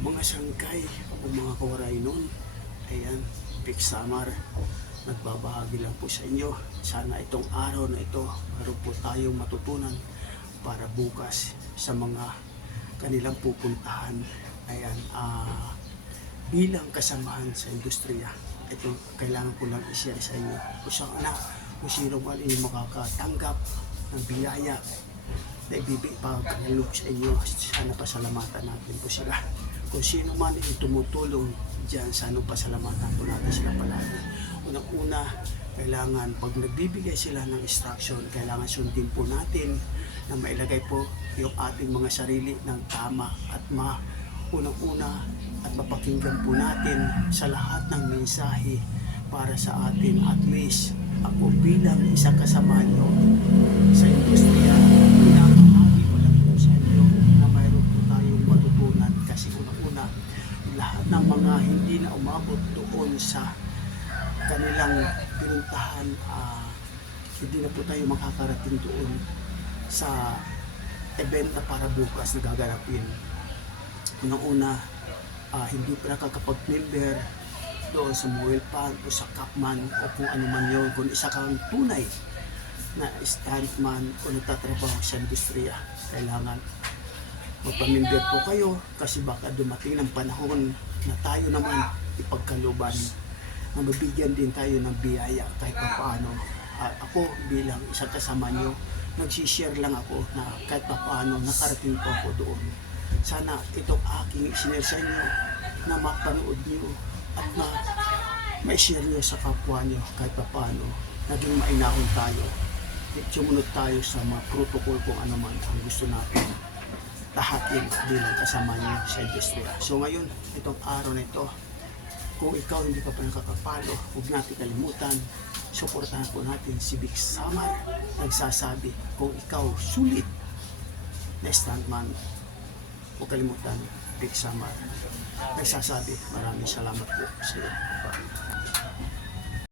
Mga sangkay o mga kawaraynon, ayan, Big Samar, nagbabahagi lang po sa inyo. Sana itong araw na ito, meron po tayong matutunan para bukas sa mga kanilang pupuntahan. Ayan, bilang kasamahan sa industriya, ito kailangan ko lang i-share sa inyo. Kung sino man ay makakatanggap ng biyaya na ibibigay sa inyo, sana pasalamatan natin po sila. Kung sino man ay tumutulong dyan, sana pasalamatan po natin sila palagi. Unang-una, kailangan pag nagbibigay sila ng instruction, kailangan sundin po natin na mailagay po yung ating mga sarili ng tama at unang-una at mapakinggan po natin sa lahat ng mensahe para sa atin. At least ako bilang isang kasama nyo sa industriya, pinapahagi ko lang po sa inyo na mayroon po tayong matutunan. Kasi unang-una, lahat ng mga hindi na umabot doon sa kanilang pinuntahan, hindi na po tayo makakarating doon sa event na para bukas na gaganapin. Unang-una, hindi pa nakakapag-member doon sa Moel Pan o sa Capman o kung ano man yun. Kung isa kang tunay na stuntman o nagtatrabaho sa industriya, kailangan magpamember po kayo kasi baka dumating ng panahon na tayo naman ipagkaluban na mabigyan din tayo ng biyaya kahit pa paano. Ako bilang isang kasama nyo, nagsishare lang ako na kahit pa paano nakarating po ako doon. Sana itong aking isinare sa inyo na mapanood nyo at ma-share nyo sa kapwa nyo kahit pa paano naging mainahon tayo. Sumunod tayo sa mga protocol kung ano man ang gusto natin tahakin bilang kasama nyo sa industriya. So ngayon, itong araw na ito, kung ikaw hindi ka pa nakakapalo, huwag natin kalimutan, suportahan po natin si Big Samar. Nagsasabi, kung ikaw sulit na stuntman, huwag kalimutan, Big Samar. Nagsasabi, maraming salamat po sa iyo.